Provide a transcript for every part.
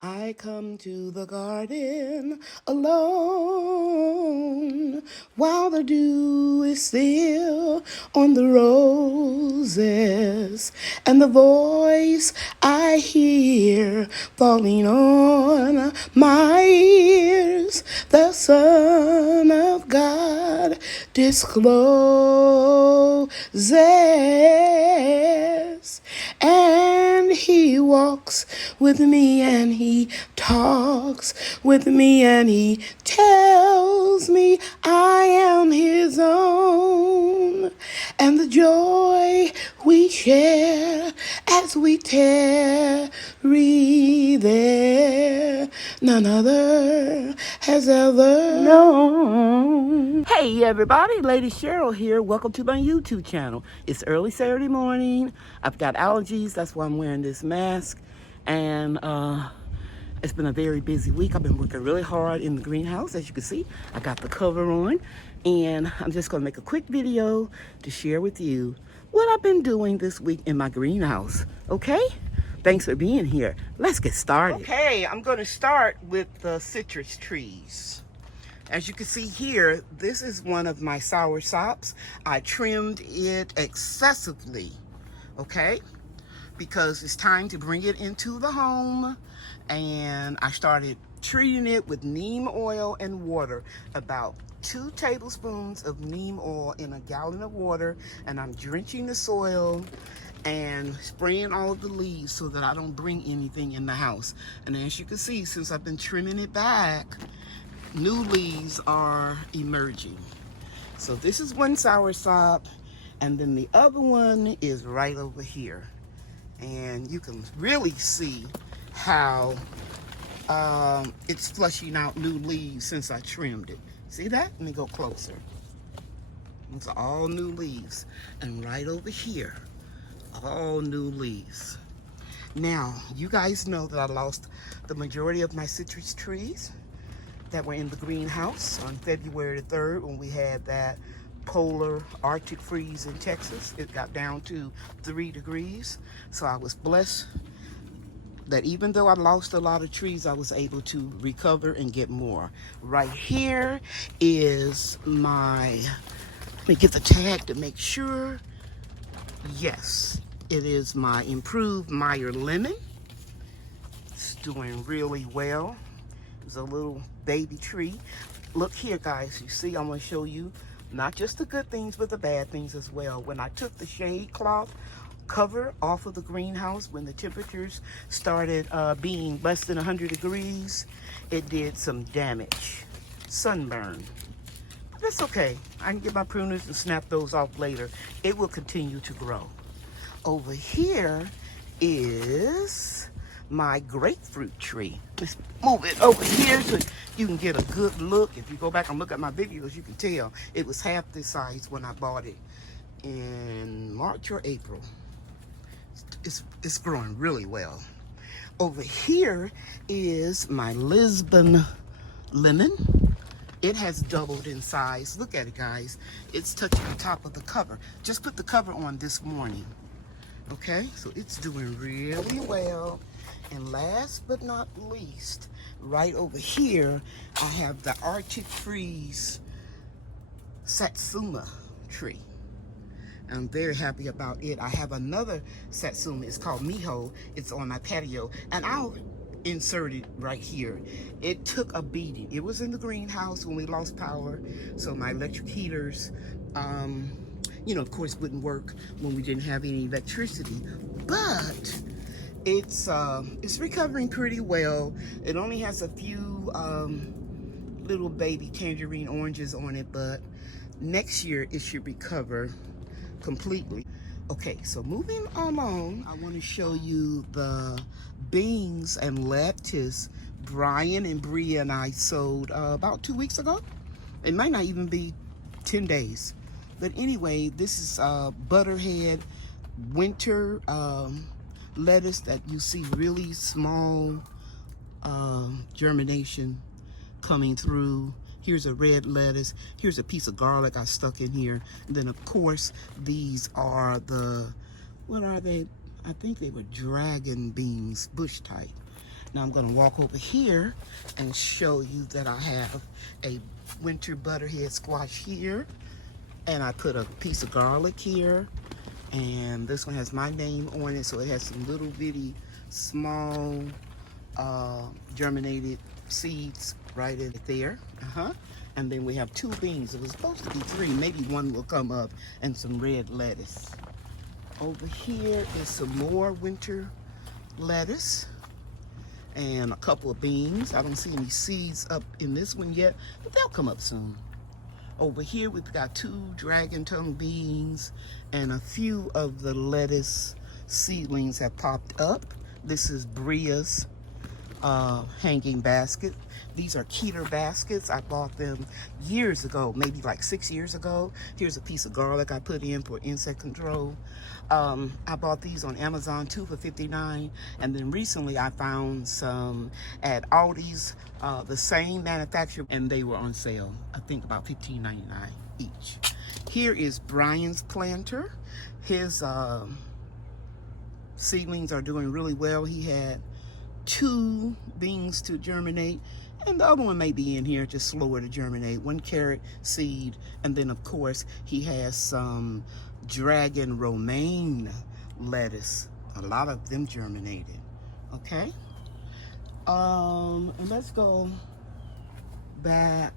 I come to the garden alone while the dew is still on the roses, and the voice I hear falling on my ears, the Son of God discloses, and he walks with me and he talks with me and he tells me I am his own, and the joy we share as we tarry there none other has ever known. Hey everybody, Lady Cheryl here. Welcome to my YouTube channel. It's early Saturday morning. I've got allergies, that's why I'm wearing this mask. And it's been a very busy week. I've been working really hard in the greenhouse. As you can see, I got the cover on. And I'm just gonna make a quick video to share with you what I've been doing this week in my greenhouse, okay? Thanks for being here. Let's get started. Okay, I'm gonna start with the citrus trees. As you can see here, this is one of my sour sops. I trimmed it excessively, okay? Because it's time to bring it into the home, and I started treating it with neem oil and water, about 2 tablespoons of neem oil in a gallon of water, and I'm drenching the soil and spraying all of the leaves so that I don't bring anything in the house. And as you can see, since I've been trimming it back, new leaves are emerging. So this is one soursop, and then the other one is right over here. And you can really see how it's flushing out new leaves since I trimmed it. See that? Let me go closer. It's all new leaves. And right over here, all new leaves. Now, you guys know that I lost the majority of my citrus trees that were in the greenhouse on February the 3rd when we had that polar Arctic freeze in Texas. It got down to 3 degrees. So I was blessed that even though I lost a lot of trees, I was able to recover and get more. Right here is my, let me get the tag to make sure. Yes, it is my improved Meyer lemon. It's doing really well. It's a little baby tree. Look here, guys. You see, I'm going to show you not just the good things, but the bad things as well. When I took the shade cloth cover off of the greenhouse, when the temperatures started being less than 100 degrees, it did some damage, sunburn. But that's okay. I can get my pruners and snap those off later. It will continue to grow. Over here is my grapefruit tree. Let's move it over here so you can get a good look. If you go back and look at my videos, you can tell it was half this size when I bought it in March or April. It's growing really well. Over here is my Lisbon Lemon. It has doubled in size. Look at it, guys. It's touching the top of the cover. Just put the cover on this morning. Okay, so it's doing really well. And last but not least, right over here, I have the Arctic Freeze Satsuma tree. I'm very happy about it. I have another Satsuma. It's called Miho. It's on my patio, and I'll insert it right here. It took a beating. It was in the greenhouse when we lost power, so my electric heaters, you know, of course, wouldn't work when we didn't have any electricity. But it's recovering pretty well. It only has a few little baby tangerine oranges on it, but next year it should recover completely. Okay, so moving along, I want to show you the beans and lettuce Brian and Bria and I sowed about 2 weeks ago. It might not even be 10 days. But anyway, this is Butterhead winter lettuce that you see really small germination coming through. Here's a red lettuce. Here's a piece of garlic I stuck in here. And then, of course, these are the, what are they? I think they were dragon beans, bush type. Now I'm gonna walk over here and show you that I have a winter butterhead squash here. And I put a piece of garlic here. And this one has my name on it, so it has some little bitty, small, germinated seeds right in there. And then we have 2 beans. It was supposed to be 3. Maybe 1 will come up, and some red lettuce. Over here is some more winter lettuce and a couple of beans. I don't see any seeds up in this one yet, but they'll come up soon. Over here we've got 2 dragon tongue beans, and a few of the lettuce seedlings have popped up. This is Bria's hanging basket. These are Keter baskets. I bought them years ago, maybe like 6 years ago. Here's a piece of garlic I put in for insect control. I bought these on Amazon, 2 for $59, and then recently I found some at Aldi's, the same manufacturer, and they were on sale. I think about $15.99 each. Here is Brian's planter. His seedlings are doing really well. He had 2 beans to germinate, and the other one may be in here, just slower to germinate. 1 carrot seed, and then of course he has some dragon romaine lettuce. A lot of them germinated. Okay, and let's go back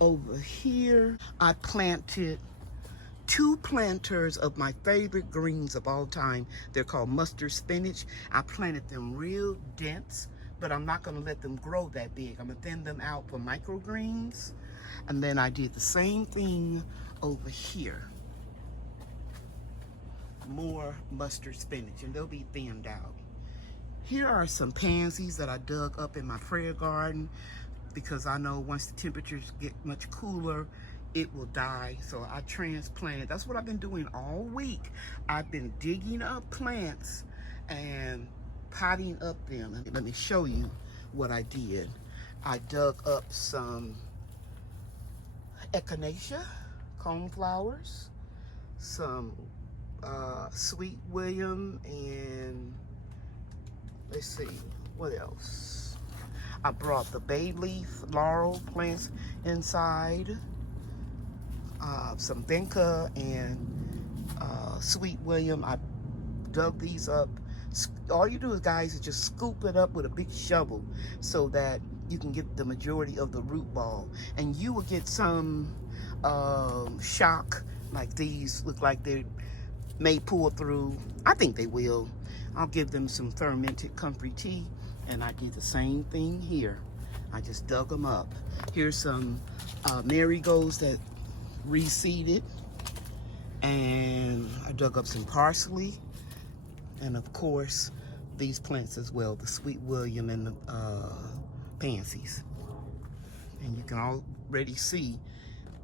over here. I planted 2 planters of my favorite greens of all time. They're called mustard spinach. I planted them real dense, but I'm not gonna let them grow that big. I'm gonna thin them out for microgreens. And then I did the same thing over here. More mustard spinach, and they'll be thinned out. Here are some pansies that I dug up in my prayer garden, because I know once the temperatures get much cooler, it will die. So I transplanted. That's what I've been doing all week. I've been digging up plants and potting up them. Let me show you what I did. I dug up some echinacea, coneflowers, some sweet William, and let's see, what else? I brought the bay leaf laurel plants inside. Some vinca and sweet William. I dug these up. All you do is, guys, is just scoop it up with a big shovel so that you can get the majority of the root ball, and you will get some shock. Like these look like they may pull through. I think they will. I'll give them some fermented comfrey tea, and I did the same thing here. I just dug them up. Here's some marigolds that reseeded, and I dug up some parsley, and of course these plants as well, the sweet William and the pansies. And you can already see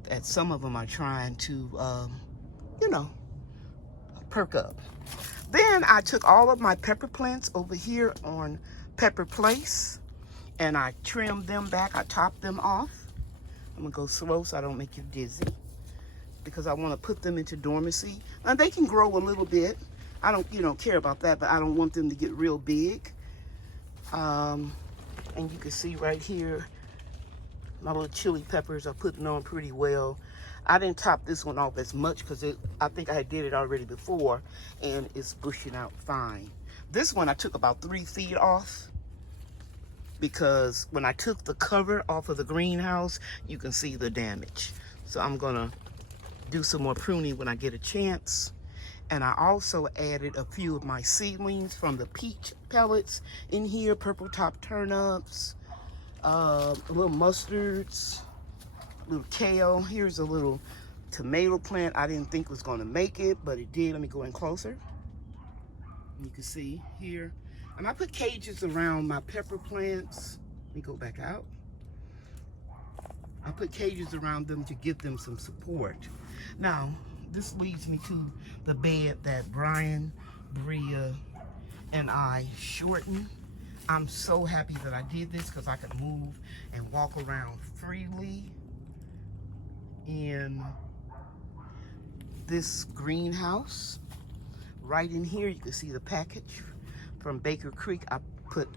that some of them are trying to you know, perk up. Then I took all of my pepper plants over here on Pepper Place, and I trimmed them back. I topped them off. I'm gonna go slow so I don't make you dizzy, because I want to put them into dormancy. Now they can grow a little bit. I don't, care about that, but I don't want them to get real big. And you can see right here, my little chili peppers are putting on pretty well. I didn't top this one off as much because I think I did it already before, and it's bushing out fine. This one I took about 3 feet off, because when I took the cover off of the greenhouse, you can see the damage. So I'm gonna do some more pruning when I get a chance. And I also added a few of my seedlings from the peach pellets in here, purple top turnips, little mustards, little kale. Here's a little tomato plant I didn't think was gonna make it, but it did. Let me go in closer. You can see here. And I put cages around my pepper plants. Let me go back out. I put cages around them to give them some support. Now, this leads me to the bed that Brian, Bria, and I shortened. I'm so happy that I did this because I could move and walk around freely in this greenhouse. Right in here, you can see the package from Baker Creek. I put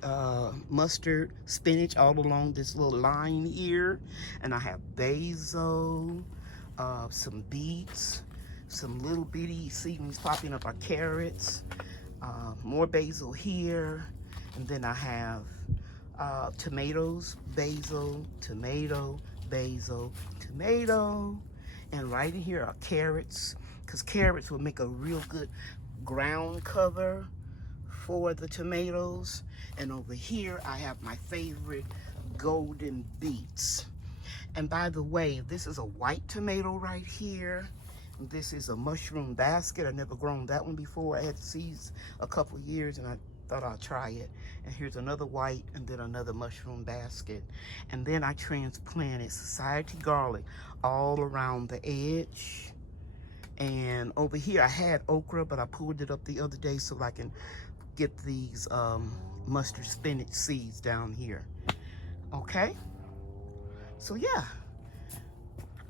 mustard, spinach all along this little line here. And I have basil, some beets, some little bitty seedlings popping up are carrots, more basil here. And then I have tomatoes, basil, tomato, basil, tomato. And right in here are carrots, because carrots will make a real good ground cover for the tomatoes. And over here I have my favorite golden beets. And by the way, this is a white tomato right here. This is a mushroom basket. I never grown that one before. I had seeds a couple years and I thought I'd try it. And here's another white and then another mushroom basket. And then I transplanted society garlic all around the edge. And over here I had okra, but I pulled it up the other day so I can get these mustard spinach seeds down here. Okay, so yeah,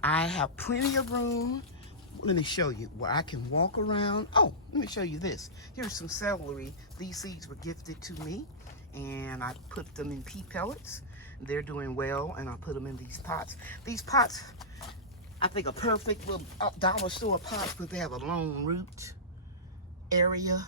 I have plenty of room. Let me show you where I can walk around. Oh, let me show you this. Here's some celery. These seeds were gifted to me and I put them in pea pellets. They're doing well, and I put them in these pots. These pots, I think, are perfect little dollar store pots, but they have a long root area.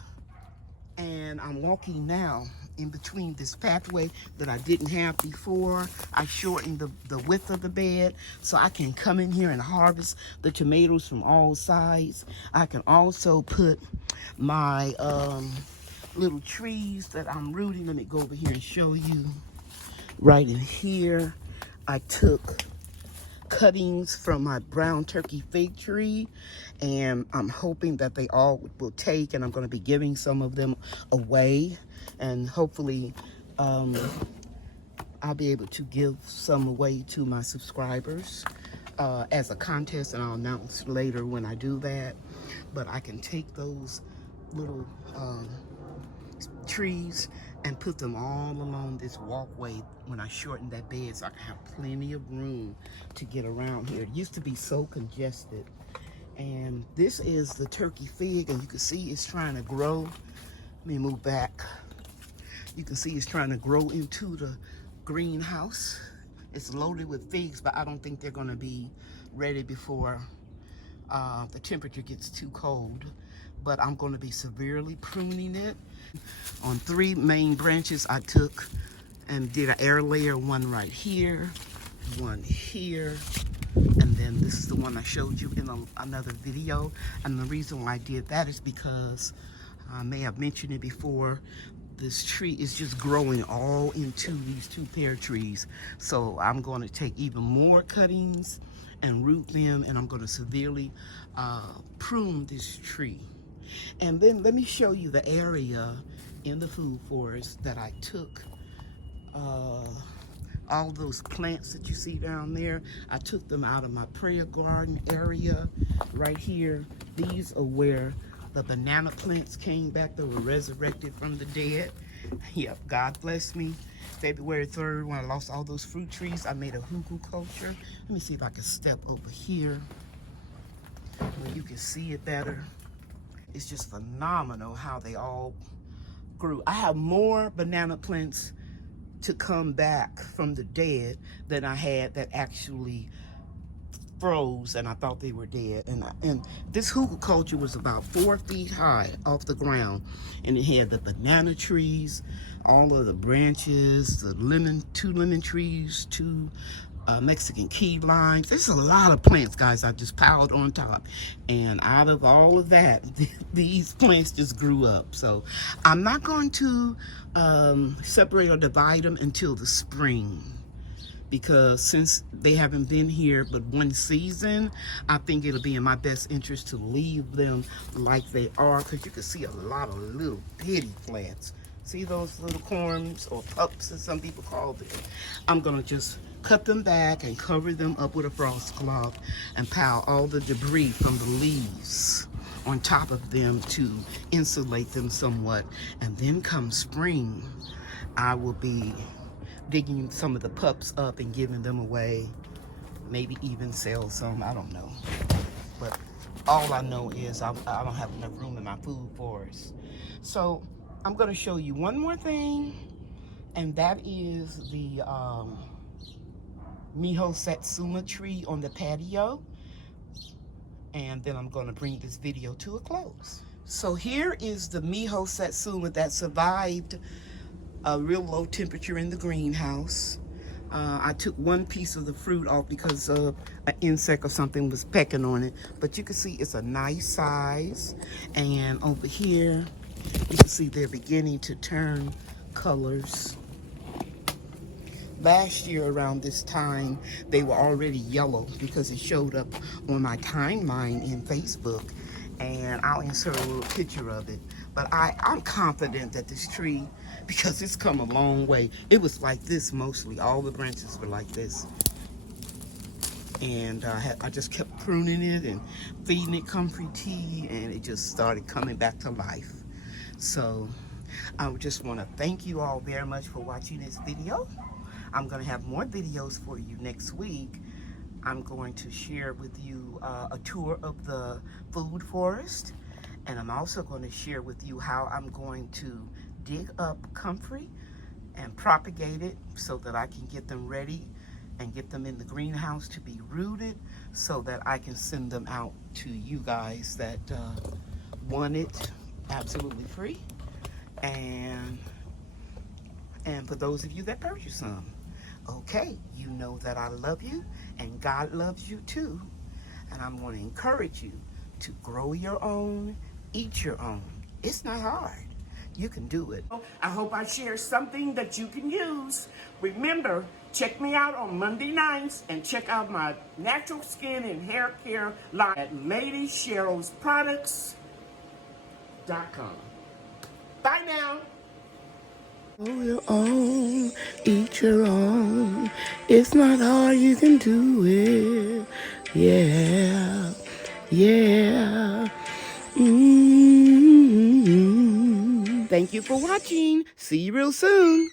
And I'm walking now in between this pathway that I didn't have before. I shortened the width of the bed so I can come in here and harvest the tomatoes from all sides. I can also put my little trees that I'm rooting. Let me go over here and show you. Right in here, I took cuttings from my brown turkey fig tree, and I'm hoping that they all will take, and I'm going to be giving some of them away, and hopefully I'll be able to give some away to my subscribers as a contest, and I'll announce later when I do that. But I can take those little trees and put them all along this walkway when I shorten that bed, so I can have plenty of room to get around here. It used to be so congested. And this is the turkey fig, and you can see it's trying to grow. Let me move back. You can see it's trying to grow into the greenhouse. It's loaded with figs, but I don't think they're gonna be ready before the temperature gets too cold. But I'm gonna be severely pruning it. On 3 main branches I took and did an air layer, one right here, one here, and then this is the one I showed you in another video. And the reason why I did that is because I may have mentioned it before, this tree is just growing all into these 2 pear trees. So I'm going to take even more cuttings and root them, and I'm going to severely prune this tree. And then let me show you the area in the food forest that I took all those plants that you see down there. I took them out of my prayer garden area right here. These are where the banana plants came back that were resurrected from the dead. Yep, God bless me. February 3rd, when I lost all those fruit trees, I made a hugu culture. Let me see if I can step over here where you can see it better. It's just phenomenal how they all grew. I have more banana plants to come back from the dead than I had that actually froze and I thought they were dead. And this hugu culture was about 4 feet high off the ground, and it had the banana trees, all of the branches, the 2 lemon trees, 2 Mexican key limes. There's a lot of plants, guys, I just piled on top. And out of all of that, these plants just grew up. So I'm not going to separate or divide them until the spring, because since they haven't been here but 1 season, I think it'll be in my best interest to leave them like they are, because you can see a lot of little bitty plants. See those little corms, or pups as some people call them? I'm gonna just cut them back and cover them up with a frost cloth and pile all the debris from the leaves on top of them to insulate them somewhat. And then come spring, I will be digging some of the pups up and giving them away, maybe even sell some, I don't know. But all I know is I don't have enough room in my food forest. So I'm gonna show you one more thing, And that is the Miho Satsuma tree on the patio. And then I'm going to bring this video to a close. So here is the Miho Satsuma that survived a real low temperature in the greenhouse. I took one piece of the fruit off because an insect or something was pecking on it. But you can see it's a nice size. And over here, you can see they're beginning to turn colors. Last year around this time, they were already yellow because it showed up on my timeline in Facebook. And I'll insert a little picture of it. But I'm confident that this tree, because it's come a long way. It was like this mostly. All the branches were like this. And I just kept pruning it and feeding it comfrey tea, and it just started coming back to life. So I just want to thank you all very much for watching this video. I'm going to have more videos for you next week. I'm going to share with you a tour of the food forest. And I'm also going to share with you how I'm going to dig up comfrey and propagate it so that I can get them ready and get them in the greenhouse to be rooted so that I can send them out to you guys that want it absolutely free. And for those of you that purchase some. Okay, you know that I love you and God loves you too. And I'm going to encourage you to grow your own, eat your own. It's not hard. You can do it. I hope I share something that you can use. Remember, check me out on Monday nights and check out my natural skin and hair care line at LadyCherylsNaturalProducts.com. Bye now. Grow your own, eat your own. It's not hard, you can do it. Yeah, yeah. Thank you for watching. See you real soon.